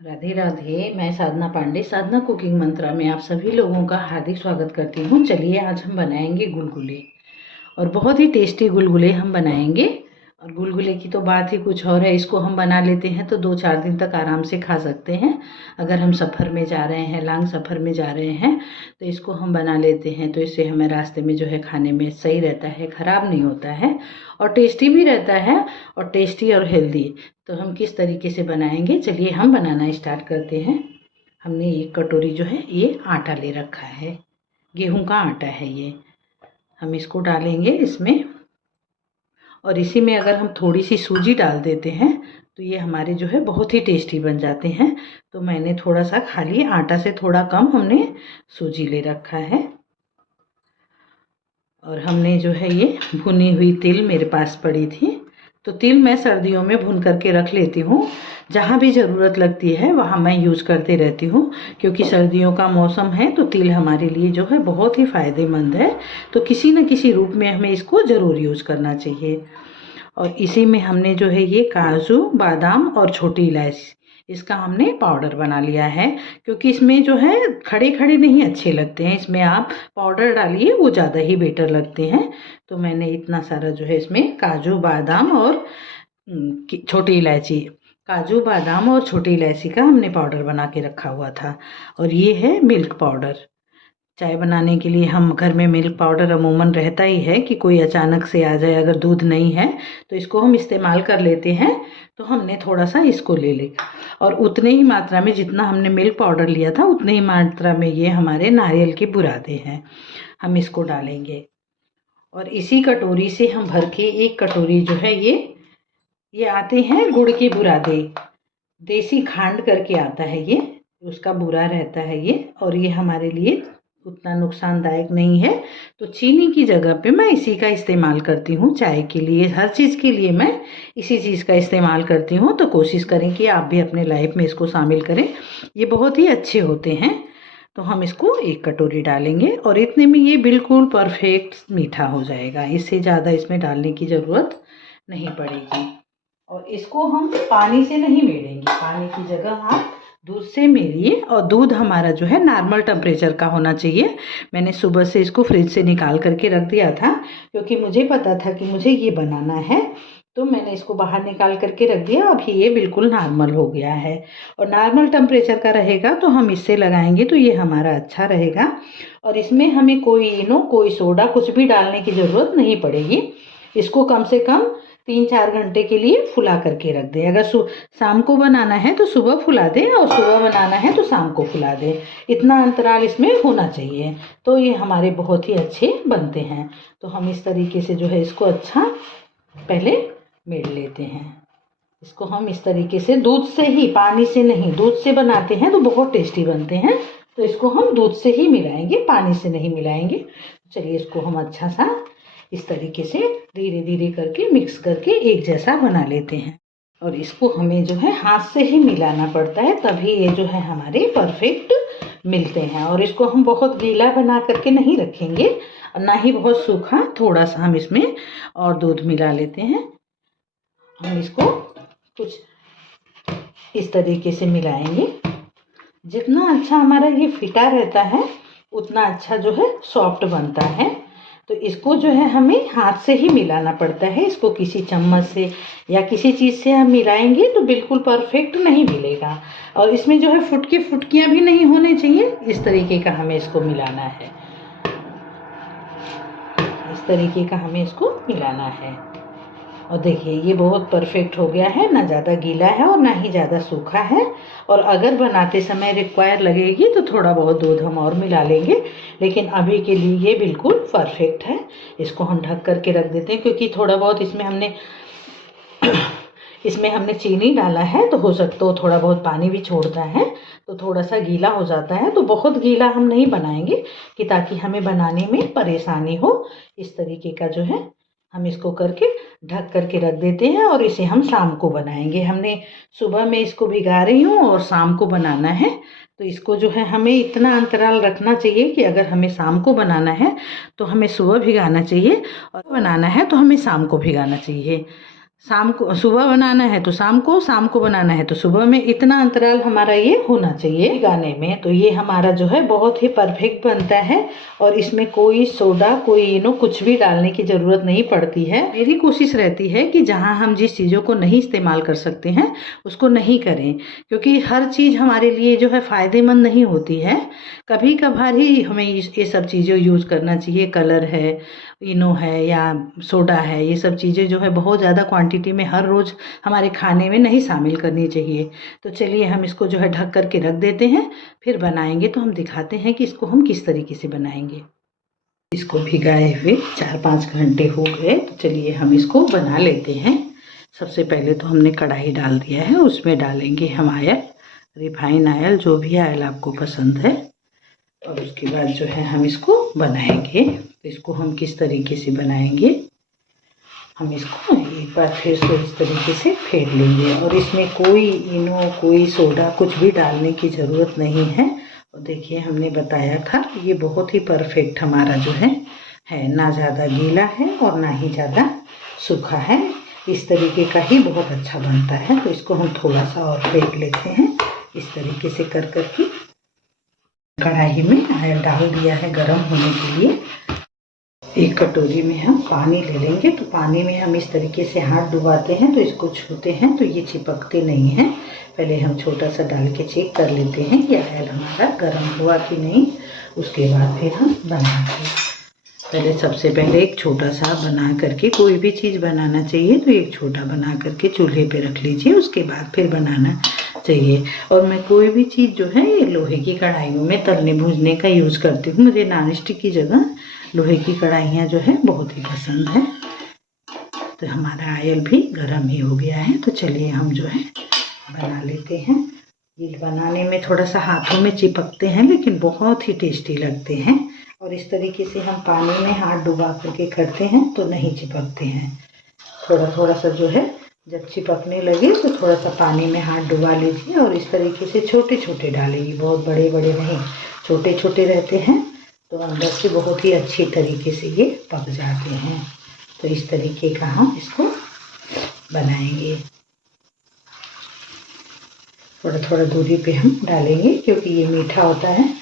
राधे राधे। मैं साधना पांडे साधना कुकिंग मंत्रा में आप सभी लोगों का हार्दिक स्वागत करती हूँ। चलिए आज हम बनाएंगे गुलगुले और बहुत ही टेस्टी गुलगुले हम बनाएंगे। और गुलगुले की तो बात ही कुछ और है। इसको हम बना लेते हैं तो 2-4 दिन तक आराम से खा सकते हैं। अगर हम सफ़र में जा रहे हैं, लॉन्ग सफ़र में जा रहे हैं, तो इसको हम बना लेते हैं तो इससे हमें रास्ते में जो है खाने में सही रहता है, ख़राब नहीं होता है और टेस्टी भी रहता है। और टेस्टी और हेल्दी तो हम किस तरीके से बनाएंगे, चलिए हम बनाना स्टार्ट करते हैं। हमने 1 कटोरी जो है ये आटा ले रखा है, गेहूं का आटा है ये। हम इसको डालेंगे इसमें और इसी में अगर हम थोड़ी सी सूजी डाल देते हैं तो ये हमारे जो है बहुत ही टेस्टी बन जाते हैं। तो मैंने थोड़ा सा खाली आटा से थोड़ा कम हमने सूजी ले रखा है। और हमने जो है ये भुनी हुई तिल मेरे पास पड़ी थी, तो तिल मैं सर्दियों में भुन करके रख लेती हूँ। जहाँ भी ज़रूरत लगती है वहाँ मैं यूज़ करते रहती हूँ, क्योंकि सर्दियों का मौसम है तो तिल हमारे लिए जो है बहुत ही फ़ायदेमंद है। तो किसी न किसी रूप में हमें इसको ज़रूर यूज़ करना चाहिए। और इसी में हमने जो है ये काजू, बादाम और छोटी इलायची, इसका हमने पाउडर बना लिया है। क्योंकि इसमें जो है खड़े खड़े नहीं अच्छे लगते हैं, इसमें आप पाउडर डालिए वो ज़्यादा ही बेटर लगते हैं। तो मैंने इतना सारा जो है इसमें काजू, बादाम और छोटी इलायची, काजू, बादाम और छोटी इलायची का हमने पाउडर बना के रखा हुआ था। और ये है मिल्क पाउडर। चाय बनाने के लिए हम घर में मिल्क पाउडर अमूमन रहता ही है कि कोई अचानक से आ जाए, अगर दूध नहीं है तो इसको हम इस्तेमाल कर लेते हैं। तो हमने थोड़ा सा इसको ले लिया और उतने ही मात्रा में जितना हमने मिल्क पाउडर लिया था उतने ही मात्रा में ये हमारे नारियल के बुरादे हैं, हम इसको डालेंगे। और इसी कटोरी से हम भर के 1 कटोरी जो है ये आते हैं गुड़ के बुरादे, देसी खांड करके आता है ये, उसका बुरा रहता है ये और ये हमारे लिए उतना नुकसानदायक नहीं है। तो चीनी की जगह पे मैं इसी का इस्तेमाल करती हूँ। चाय के लिए, हर चीज़ के लिए मैं इसी चीज़ का इस्तेमाल करती हूँ। तो कोशिश करें कि आप भी अपने लाइफ में इसको शामिल करें, ये बहुत ही अच्छे होते हैं। तो हम इसको 1 कटोरी डालेंगे और इतने में ये बिल्कुल परफेक्ट मीठा हो जाएगा। इससे ज़्यादा इसमें डालने की ज़रूरत नहीं पड़ेगी। और इसको हम पानी से नहीं मेलेंगे, पानी की जगह आप दूध से मेलिए। और दूध हमारा जो है नॉर्मल टेम्परेचर का होना चाहिए। मैंने सुबह से इसको फ्रिज से निकाल करके रख दिया था, क्योंकि मुझे पता था कि मुझे ये बनाना है। तो मैंने इसको बाहर निकाल करके रख दिया। अभी ये बिल्कुल नॉर्मल हो गया है और नॉर्मल टेम्परेचर का रहेगा तो हम इससे लगाएंगे तो ये हमारा अच्छा रहेगा। और इसमें हमें कोई इनो, कोई सोडा, कुछ भी डालने की ज़रूरत नहीं पड़ेगी। इसको कम से कम 3-4 घंटे के लिए फुला करके रख दें। अगर शाम को बनाना है तो सुबह फुला दें और सुबह बनाना है तो शाम को फुला दें। इतना अंतराल इसमें होना चाहिए, तो ये हमारे बहुत ही अच्छे बनते हैं। तो हम इस तरीके से जो है इसको अच्छा पहले मेल लेते हैं। इसको हम इस तरीके से दूध से ही, पानी से नहीं, दूध से बनाते हैं तो बहुत टेस्टी बनते हैं। तो इसको हम दूध से ही मिलाएंगे, पानी से नहीं मिलाएंगे। चलिए इसको हम अच्छा सा इस तरीके से धीरे धीरे करके मिक्स करके एक जैसा बना लेते हैं। और इसको हमें जो है हाथ से ही मिलाना पड़ता है, तभी ये जो है हमारे परफेक्ट मिलते हैं। और इसको हम बहुत गीला बना करके नहीं रखेंगे और ना ही बहुत सूखा। थोड़ा सा हम इसमें और दूध मिला लेते हैं। हम इसको कुछ इस तरीके से मिलाएंगे। जितना अच्छा हमारा ये फिटा रहता है उतना अच्छा जो है सॉफ्ट बनता है। तो इसको जो है हमें हाथ से ही मिलाना पड़ता है। इसको किसी चम्मच से या किसी चीज़ से हम मिलाएंगे तो बिल्कुल परफेक्ट नहीं मिलेगा। और इसमें जो है फुटकियाँ भी नहीं होने चाहिए। इस तरीके का हमें इसको मिलाना है, इस तरीके का हमें इसको मिलाना है। और देखिए ये बहुत परफेक्ट हो गया है, ना ज़्यादा गीला है और ना ही ज़्यादा सूखा है। और अगर बनाते समय रिक्वायर लगेगी तो थोड़ा बहुत दूध हम और मिला लेंगे, लेकिन अभी के लिए ये बिल्कुल परफेक्ट है। इसको हम ढक करके रख देते हैं, क्योंकि थोड़ा बहुत इसमें हमने चीनी डाला है तो हो सकता है थोड़ा बहुत पानी भी छोड़ता है, तो थोड़ा सा गीला हो जाता है। तो बहुत गीला हम नहीं बनाएंगे कि ताकि हमें बनाने में परेशानी हो। इस तरीके का जो है हम इसको करके ढक करके रख देते हैं और इसे हम शाम को बनाएंगे। हमने सुबह में इसको भिगा रही हूँ और शाम को बनाना है। तो इसको जो है हमें इतना अंतराल रखना चाहिए कि अगर हमें शाम को बनाना है तो हमें सुबह भिगाना चाहिए और बनाना है तो हमें शाम को भिगाना चाहिए। शाम को, सुबह बनाना है तो शाम को बनाना है तो सुबह में, इतना अंतराल हमारा ये होना चाहिए गाने में। तो ये हमारा जो है बहुत ही परफेक्ट बनता है और इसमें कोई सोडा, कोई इनो कुछ भी डालने की ज़रूरत नहीं पड़ती है। मेरी कोशिश रहती है कि जहाँ हम जिस चीज़ों को नहीं इस्तेमाल कर सकते हैं उसको नहीं करें, क्योंकि हर चीज़ हमारे लिए जो है फ़ायदेमंद नहीं होती है। कभी कभार ही हमें ये सब चीज़ें यूज़ करना चाहिए। कलर है, इनो है या सोडा है, ये सब चीज़ें जो है बहुत ज़्यादा क्वांटिटी में हर रोज़ हमारे खाने में नहीं शामिल करनी चाहिए। तो चलिए हम इसको जो है ढक करके रख देते हैं, फिर बनाएंगे तो हम दिखाते हैं कि इसको हम किस तरीके से बनाएंगे। इसको भिगाए हुए 4-5 घंटे हो गए, तो चलिए हम इसको बना लेते हैं। सबसे पहले तो हमने कढ़ाई डाल दिया है, उसमें डालेंगे हम ऑयल, रिफाइन ऑयल, जो भी ऑयल आपको पसंद है। और उसके बाद जो है हम इसको बनाएंगे। तो इसको हम किस तरीके से बनाएंगे, हम इसको एक बार फिर से इस तरीके से फेंट लेंगे। और इसमें कोई इनो, कोई सोडा कुछ भी डालने की ज़रूरत नहीं है। और देखिए हमने बताया था ये बहुत ही परफेक्ट हमारा जो है ना ज़्यादा गीला है और ना ही ज़्यादा सूखा है। इस तरीके का ही बहुत अच्छा बनता है। तो इसको हम थोड़ा सा और फेंट लेते हैं इस तरीके से कर करके। कढ़ाई में ऑयल डाल दिया है गरम होने के लिए। एक कटोरी में हम पानी ले लेंगे। तो पानी में हम इस तरीके से हाथ डुबाते हैं, तो इसको छूते हैं तो ये चिपकते नहीं हैं। पहले हम छोटा सा डाल के चेक कर लेते हैं कि ऑयल हमारा गर्म हुआ कि नहीं। उसके बाद फिर हम बनाते हैं। पहले सबसे पहले एक छोटा सा बना करके, कोई भी चीज़ बनाना चाहिए तो एक छोटा बना करके चूल्हे पे रख लीजिए, उसके बाद फिर बनाना चाहिए। और मैं कोई भी चीज़ जो है ये लोहे की कढ़ाइयों में तलने भूनने का यूज़ करती हूँ। मुझे नॉन स्टिक की जगह लोहे की कढ़ाइयाँ जो है बहुत ही पसंद है। तो हमारा ऑयल भी गर्म ही हो गया है। तो चलिए हम जो है बना लेते हैं। ये बनाने में थोड़ा सा हाथों में चिपकते हैं लेकिन बहुत ही टेस्टी लगते हैं। और इस तरीके से हम पानी में हाथ डुबा करके करते हैं तो नहीं चिपकते हैं। थोड़ा थोड़ा सा जो है जब चिपकने लगे तो थोड़ा सा पानी में हाथ डुबा लीजिए। और इस तरीके से छोटे छोटे डालेंगे, बहुत बड़े बड़े नहीं, छोटे छोटे रहते हैं तो अंदर से बहुत ही अच्छी तरीके से ये पक जाते हैं। तो इस तरीके का हम इसको बनाएंगे। थोड़ा थोड़ा दूरी पे हम डालेंगे क्योंकि ये मीठा होता है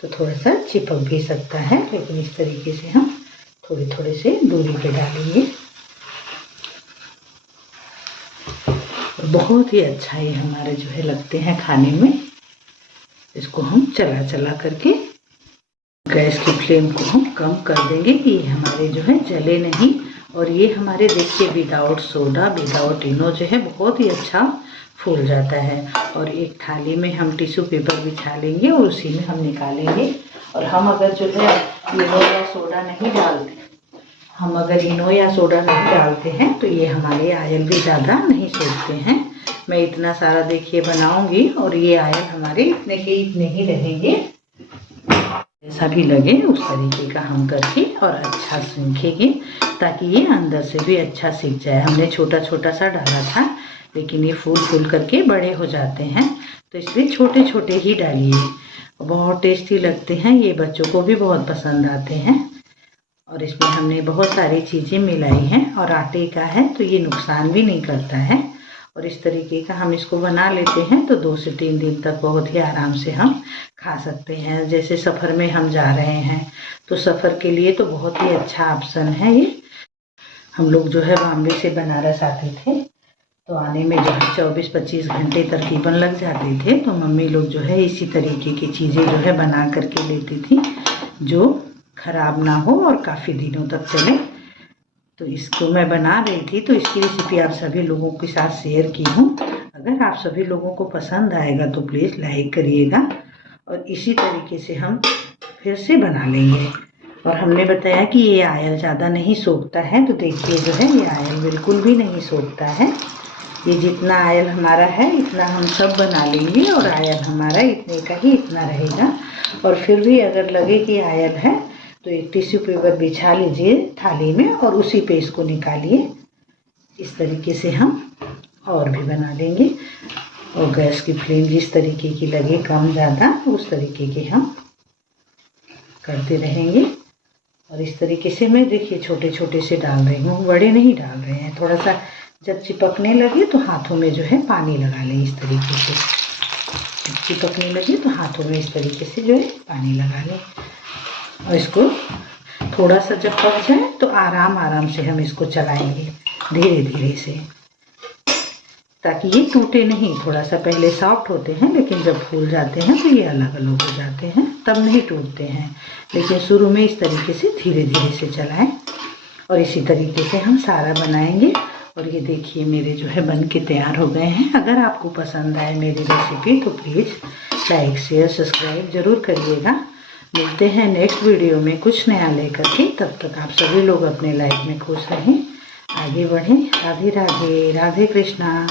तो थोड़ा सा चिपक भी सकता है, लेकिन इस तरीके से हम थोड़े थोड़े से दूरी पे डालेंगे। बहुत ही अच्छा ये हमारे जो है लगते हैं खाने में। इसको हम चला चला करके गैस की फ्लेम को हम कम कर देंगे कि ये हमारे जो है जले नहीं। और ये हमारे देखिए विदाउट सोडा, विदाउट इनो जो है बहुत ही अच्छा फूल जाता है। और एक थाली में हम टिश्यू पेपर बिछा लेंगे और उसी में हम निकालेंगे। और हम अगर जो है इनो या सोडा नहीं डालते, हैं तो ये हमारे ऑयल भी ज़्यादा नहीं सोखते हैं। मैं इतना सारा देखिए बनाऊंगी और ये ऑयल हमारे इतने ही रहेंगे। जैसा भी लगे उस तरीके का हम करके और अच्छा सीखेंगे ताकि ये अंदर से भी अच्छा सीख जाए। हमने छोटा छोटा सा डाला था लेकिन ये फूल करके बड़े हो जाते हैं, तो इसलिए छोटे छोटे ही डालिए। बहुत टेस्टी लगते हैं, ये बच्चों को भी बहुत पसंद आते हैं। और इसमें हमने बहुत सारी चीज़ें मिलाई हैं और आटे का है तो ये नुकसान भी नहीं करता है। और इस तरीके का हम इसको बना लेते हैं तो 2 से 3 दिन तक बहुत ही आराम से हम खा सकते हैं। जैसे सफ़र में हम जा रहे हैं तो सफ़र के लिए तो बहुत ही अच्छा ऑप्शन है ये। हम लोग जो है बॉम्बे से बनारस आते थे तो आने में जो है 24-25 घंटे तकरीबन लग जाते थे। तो मम्मी लोग जो है इसी तरीके की चीज़ें जो है बना करके लेती थी जो ख़राब ना हो और काफ़ी दिनों तक चले। तो इसको मैं बना रही थी तो इसकी रेसिपी आप सभी लोगों के साथ शेयर की हूँ। अगर आप सभी लोगों को पसंद आएगा तो प्लीज़ लाइक करिएगा। और इसी तरीके से हम फिर से बना लेंगे। और हमने बताया कि ये ऑयल ज़्यादा नहीं सोखता है, तो देखिए जो है ये ऑयल बिल्कुल भी नहीं सोखता है। ये जितना ऑयल हमारा है इतना हम सब बना लेंगे और ऑयल हमारा इतने का ही इतना रहेगा। और फिर भी अगर लगे कि ऑयल है तो एक टिश्यू पेपर बिछा लीजिए थाली में और उसी पे इसको निकालिए। इस तरीके से हम और भी बना लेंगे। और गैस की फ्लेम जिस तरीके की लगे कम ज़्यादा उस तरीके के हम करते रहेंगे। और इस तरीके से मैं देखिए छोटे छोटे से डाल रही हूँ, बड़े नहीं डाल रहे हैं। थोड़ा सा जब चिपकने लगे तो हाथों में जो है पानी लगा लें इस तरीके से। जब चिपकने लगे तो हाथों में इस तरीके से जो है पानी लगा लें और इसको थोड़ा सा जब पक जाए तो आराम आराम से हम इसको चलाएंगे धीरे धीरे से, ताकि ये टूटे नहीं। थोड़ा सा पहले सॉफ्ट होते हैं लेकिन जब फूल जाते हैं तो ये अलग अलग हो जाते हैं, तब नहीं टूटते हैं। लेकिन शुरू में इस तरीके से धीरे धीरे से चलाएं और इसी तरीके से हम सारा बनाएंगे। और ये देखिए मेरे जो है बन के तैयार हो गए हैं। अगर आपको पसंद आए मेरी रेसिपी तो प्लीज़ लाइक शेयर सब्सक्राइब ज़रूर करिएगा। मिलते हैं नेक्स्ट वीडियो में कुछ नया लेकर के। तब तक आप सभी लोग अपने लाइफ में खुश रहें, आगे बढ़ें। राधे राधे, राधे कृष्णा।